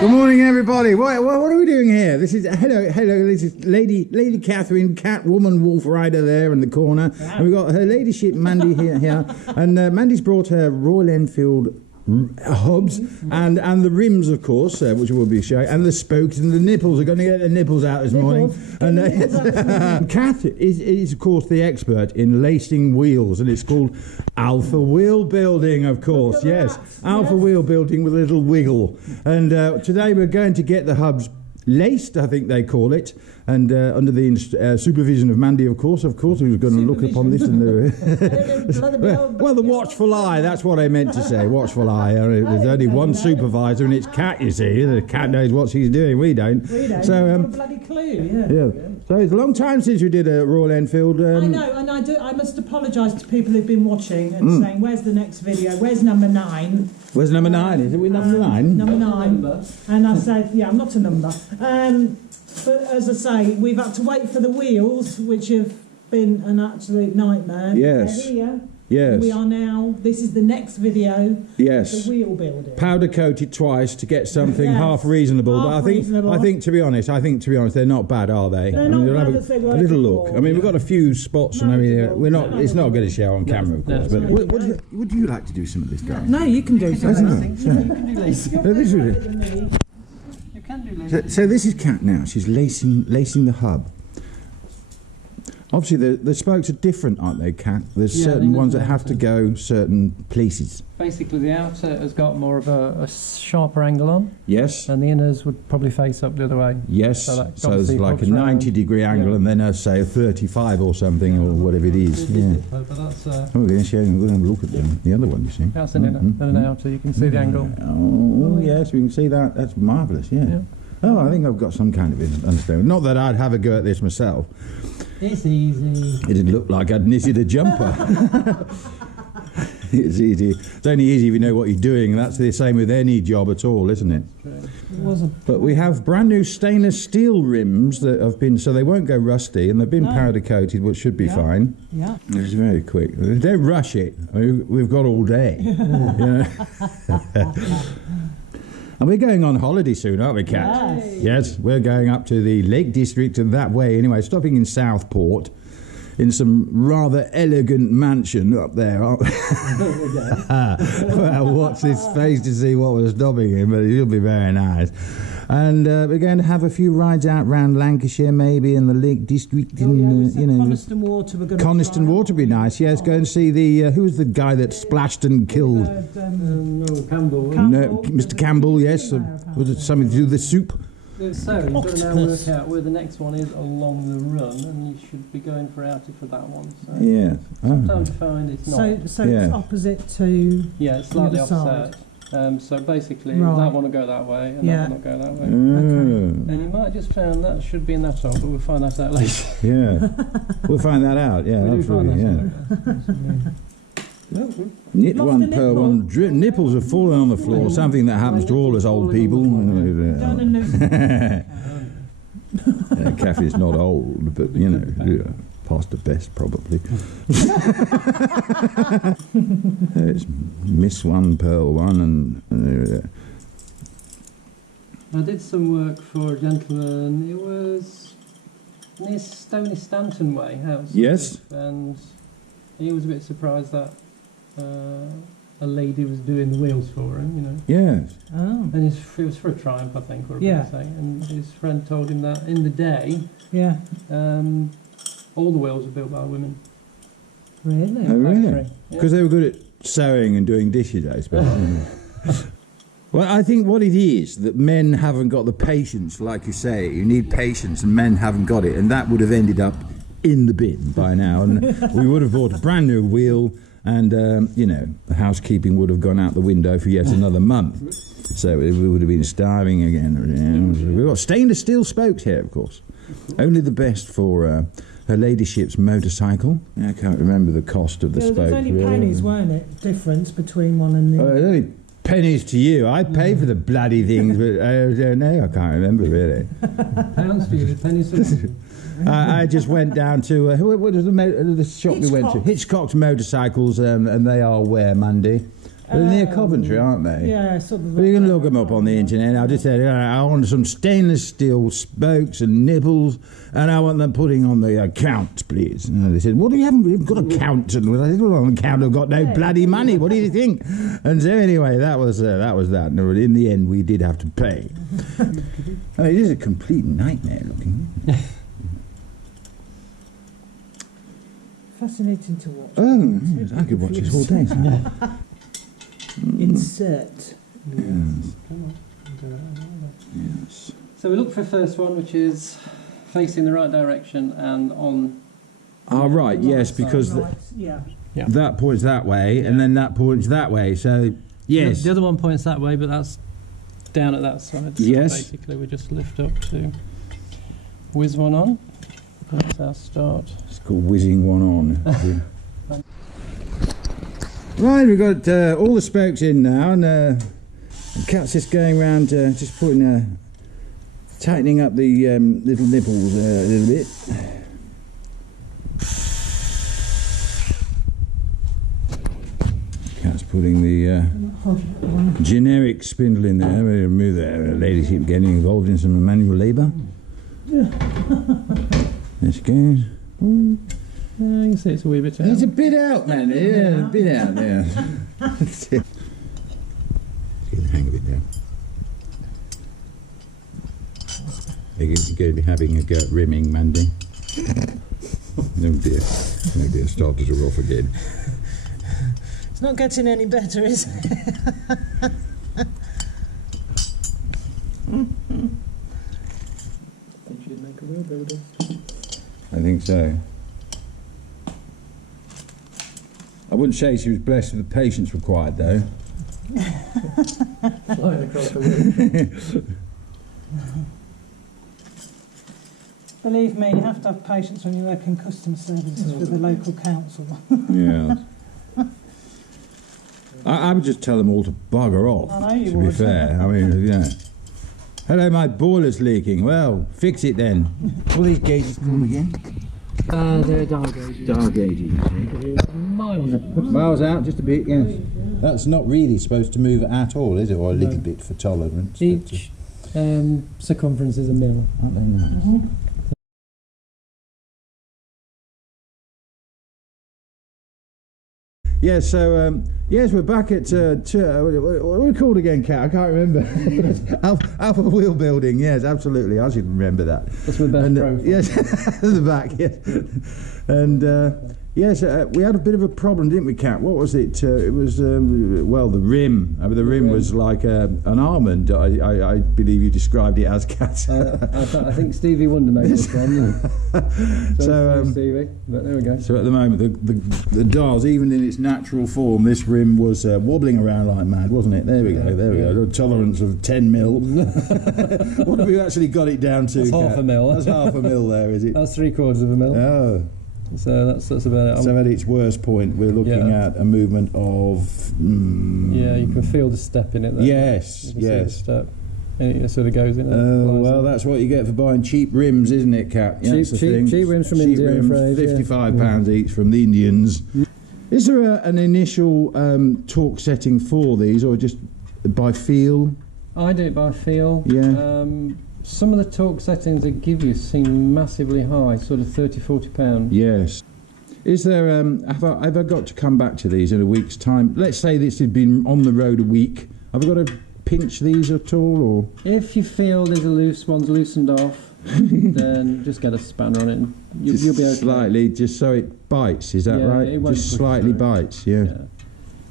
Good morning, everybody. What are we doing here? This is hello. This is Lady Catherine, Womanwolfrider there in the corner, and we've got her ladyship Mandy here, and Mandy's brought her Royal Enfield hubs and the rims, of course, which we'll be showing, and the spokes and the nipples. We're going to get the nipples out this morning. And Kath is of course the expert in lacing wheels, and it's called Alpha Wheel Building, of course. Yes, Alpha Wheel Building with a little wiggle. And today we're going to get the hubs laced, I think they call it, and under the supervision of Mandy, of course, who's going to look upon this. And well, the watchful eye, that's what I meant to say, watchful eye. There's only one supervisor, and it's Cat, you see. The cat knows what she's doing, we don't. So, got a bloody clue, yeah. So it's a long time since we did a Royal Enfield. I know, and I must apologise to people who've been watching and saying, where's the next video? Where's number 9? Where's number 9? Is it with number 9? Number 9. And I said, yeah, I'm not a number. But as I say, we've had to wait for the wheels, which have been an absolute nightmare. Yes. They're here. Yes. We are now, this is the next video. Yes. The wheel building. Powder coated twice to get something half reasonable. But I think to be honest, they're not bad, are they? They're not bad have as they were a little before. look. I mean, we've got a few spots, and we're not. It's not going to show on camera, of course. But would you like to do some of this, darling? No, you can do something. So this is Kat now. She's lacing the hub. Obviously, the spokes are different, aren't they, Kat? There's certain ones that have to go certain places. Basically, the outer has got more of a sharper angle on. Yes. And the inners would probably face up the other way. Yes. So there's like a 90-degree angle, and then say a 35 or something, or whatever it is. Yeah. But that's. We're going to have a look at the other one. You see. That's an inner and an outer. You can see the angle. Oh yes, we can see that. That's marvellous. Yeah. Oh, I think I've got some kind of understanding. Not that I'd have a go at this myself. It's easy. It'd look like I'd knitted a jumper. It's easy. It's only easy if you know what you're doing, and that's the same with any job at all, isn't it? It wasn't. But we have brand new stainless steel rims that have been, so they won't go rusty, and they've been powder coated, which should be fine. Yeah. It's very quick. Don't rush it. I mean, we've got all day. You know? And we're going on holiday soon, aren't we, Kat? Yes, we're going up to the Lake District and that way. Anyway, stopping in Southport in some rather elegant mansion up there. Well, watch this space to see what we're stopping in, but it'll be very nice. And we're going to have a few rides out round Lancashire, maybe in the Lake District. Coniston Water. We're going Coniston Water would be nice. Yes, go and see the who was the guy that splashed and killed? Campbell. No, Mr. Campbell. Yes, was it something to do with the soup? So you've got to now work out where the next one is along the run, and you should be going for outer for that one. So yeah. Sometimes you find it's not. So it's opposite to. Yeah, it's slightly opposite. So basically, that one will go that way, and that one will go that way. And you might just found that should be in that song, but we'll find that out later. Yeah, we'll find that out. Yeah, absolutely. Knit one per one. Nipples have fallen on the floor. Something that happens to all us old people. Kathy's not old, but past the best probably. It's Miss One, Pearl One, and I did some work for a gentleman. It was near Stony Stanton Way house. Yes. And he was a bit surprised that a lady was doing the wheels for him, you know. Yes. Oh. And it was for a Triumph, I think, or Yeah. say. And his friend told him that in the day, Yeah. all the wheels were built by women. Really? Oh, really? Factory. Because they were good at sewing and doing dishes, I suppose. Well, I think what it is, that men haven't got the patience, like you say. You need patience, and men haven't got it. And that would have ended up in the bin by now. And we would have bought a brand new wheel, and, you know, the housekeeping would have gone out the window for yet another month. So we would have been starving again. We've got stainless steel spokes here, of course. Only the best for Her Ladyship's motorcycle. I can't remember the cost of the spokes. There was only pennies, weren't it? Difference between one and the other. It's only pennies to you. I pay for the bloody things, but no, I can't remember really. Pounds for you, pennies for you. I just went down to what was the shop we went to? Hitchcock's Motorcycles, and they are where, Mandy? They're near Coventry, aren't they? Yeah, sort of. Well, you can look them up on the internet. I just said, I want some stainless steel spokes and nipples, and I want them putting on the account, please. And they said, what do you haven't got account? And I said, well, on account I've got no bloody money. What do you think? And so anyway, that was that. And in the end, we did have to pay. I mean, it is a complete nightmare looking. Fascinating to watch. Oh, yes, I could watch this all day. Insert. Yes. Yes. So we look for the first one, which is facing the right direction and on. Ah, right, yes, because Right, yeah. that points that way, and then that points that way. So, yes. The other one points that way, but that's down at that side. So yes. basically, we just lift up to whiz one on. That's our start. It's called whizzing one on. Right, we've got all the spokes in now, and Cat's just going around, just putting, tightening up the little nipples a little bit. Cat's putting the generic spindle in there. We'll remove that. Ladies keep getting involved in some manual labour. There she goes. You can see it's a wee bit out. It's a bit out, man. Yeah, a bit out there. Let's get the hang of it now. You're going to be having a go at rimming, Mandy. No dear. No dear, starters are off again. It's not getting any better, is it? Think she'd make a wheel builder. I think so. I wouldn't say she was blessed with the patience required, though. Flying across the wheel. Believe me, you have to have patience when you work in customer services with the local council. Yeah. I would just tell them all to bugger off, I know you to be would. fair. I mean, yeah. Hello, my boiler's leaking. Well, fix it then. What are these gauges called again? They're dial gauges. Dial gauges. Miles out, just a bit, yes. That's not really supposed to move at all, is it? Or a little bit for tolerance. Each circumference is a mil. Aren't they nice? Mm-hmm. Yeah, so, yes, we're back at, what are we called again, Kat? I can't remember. Alpha Wheel Building, yes, absolutely. I should remember that. That's my best profile. Yes, at the back, yes. And, yes, we had a bit of a problem, didn't we, Kat? What was it? It was, well, the rim. The rim was like an almond, I believe you described it as, Kat. I think Stevie Wonder made this one. So, Stevie, but there we go. So at the moment, the dials, even in its natural form, this rim was wobbling around like mad, wasn't it? There we go, there we go. A tolerance of 10 mil. What have we actually got it down to? That's half a mil. That's half a mil there, is it? That's 3/4 of a mil. Oh. So that's about it. So at its worst point, we're looking at a movement of... yeah, you can feel the step in it there. Yes, you can see the yes. step. And it sort of goes in. Oh, well, that's what you get for buying cheap rims, isn't it, Kat? Yeah, cheap rims from India, I'm afraid. £55 each from the Indians. Is there an initial torque setting for these, or just by feel? I do it by feel. Yeah. Some of the torque settings they give you seem massively high, sort of £30–40. Yes. Is there, have I got to come back to these in a week's time? Let's say this had been on the road a week. Have I got to pinch these at all, or? If you feel there's a loose one's loosened off, then just get a spanner on it and you'll be okay. Slightly, just so it bites, is that right? It won't just slightly through. Bites, yeah.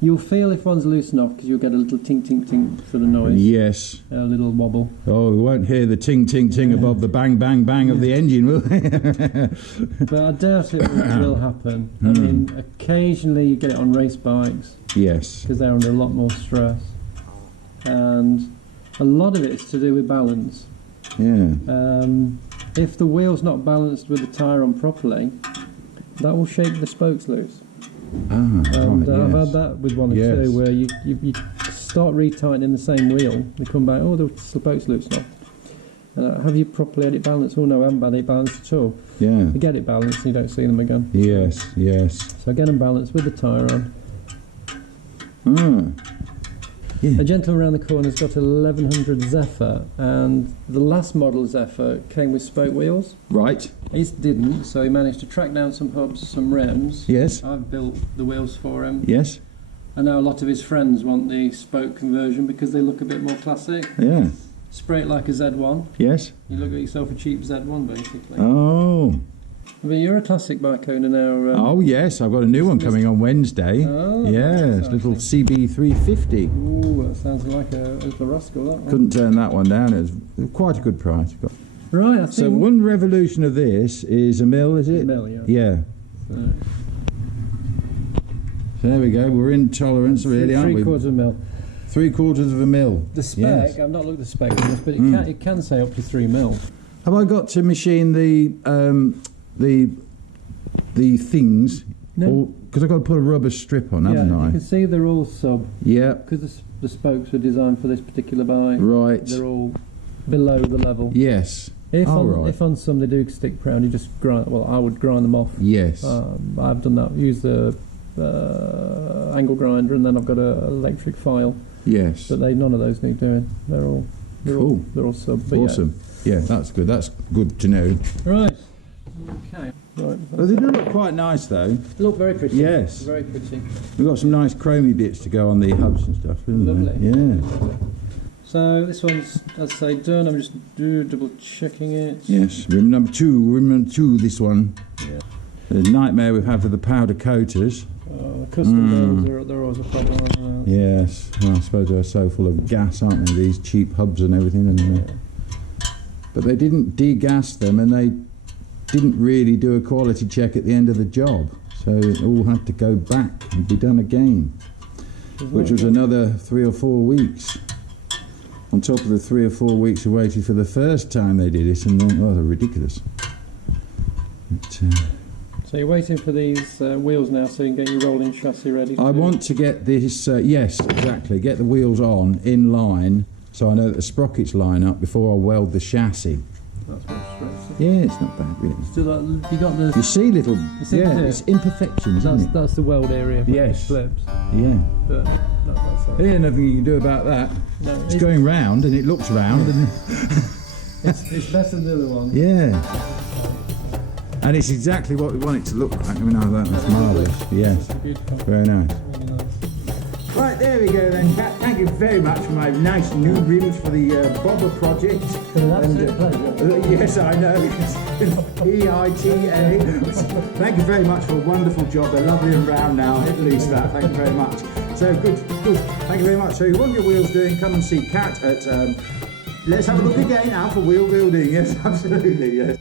You'll feel if one's loosened off because you'll get a little tink tink tink sort of noise. Yes. A little wobble. Oh, we won't hear the ting ting ting above the bang bang bang of the engine, will we? But I doubt it will happen. I mean, occasionally you get it on race bikes. Yes. Because they're under a lot more stress. And a lot of it is to do with balance. Yeah. If the wheel's not balanced with the tyre on properly, that will shake the spokes loose. And I've had that with one or two where you start retightening the same wheel, they come back, oh, the spokes loose now. Have you properly had it balanced? Oh no, I haven't had it balanced at all. Yeah. You get it balanced and you don't see them again. Yes, yes. So get them balanced with the tyre on. Yeah. A gentleman around the corner's got a 1100 Zephyr, and the last model Zephyr came with spoke wheels. Right. His didn't, so he managed to track down some hubs, some rims. Yes. I've built the wheels for him. Yes. And now a lot of his friends want the spoke conversion because they look a bit more classic. Yeah. Spray it like a Z1. Yes. You look at yourself a cheap Z1 basically. Oh. I mean, you're a classic bike owner now. Oh yes, I've got a new one coming on Wednesday. Oh, yes, little CB350. Ooh, that sounds like a little rascal, that one. Couldn't turn that one down. It was quite a good price. Right, I think... So one revolution of this is a mil, is it? A mil, yeah. Yeah. So there we go. We're in tolerance, really, aren't we? 3/4 mil. 3/4 of a mil. The spec, Yes. I've not looked at the spec on this, but it can say up to 3 mil. Have I got to machine the things? No. Because I've got to put a rubber strip on, haven't You I? can see they're all sub. Yeah. Because the spokes were designed for this particular bike. Right. They're all below the level. Yes. If right. if on some they do stick proud, you just grind. Well, I would grind them off. Yes. I've done that. Use the angle grinder, and then I've got a electric file. Yes. But none of those need doing. They're all Cool. They're all sub. But Awesome. Yeah, that's good. That's good to know. Right. Okay. Right. Well, they do look quite nice, though. They look very pretty. Yes. Very pretty. We've got some nice chromy bits to go on the hubs and stuff, isn't Lovely. there? Yeah. Lovely. So this one's, as I say, done. I'm just double checking it. Yes. Rim number two, this one. Yeah. The nightmare we've had for the powder coaters. Custom builds, they're always a problem. Aren't they? Yes. Well, I suppose they're so full of gas, aren't they? These cheap hubs and everything. And but they didn't degas them, and they didn't really do a quality check at the end of the job. So it all had to go back and be done again, which was another 3 or 4 weeks. On top of the 3 or 4 weeks we waited for the first time they did it, and then, oh, they're ridiculous. But, so you're waiting for these wheels now so you can get your rolling chassis ready? I want to get this, yes, exactly, get the wheels on, in line, so I know that the sprockets line up before I weld the chassis. That's more stressful. Yeah, it's not bad, really. Still, you got the... You see little, see it's imperfections, isn't it? That's the weld area for Yes. the flips. Yeah. But that's There's nothing you can do about that. No, It's going round, and it looks round, and it's better than the other one. yeah. And it's exactly what we want it to look like. I mean, that's marvellous. Yes. Beautiful. Very nice. Really nice. Right, there we go then, Kat. Thank you very much for my nice new rims for the Bobber project. Pleasure. Yes, I know. EITA. Thank you very much for a wonderful job. They're lovely and round now, at least that. Thank you very much. So, good. Thank you very much. So, you want your wheels doing, come and see Kat at... let's have a look again now for wheel building. Yes, absolutely, yes.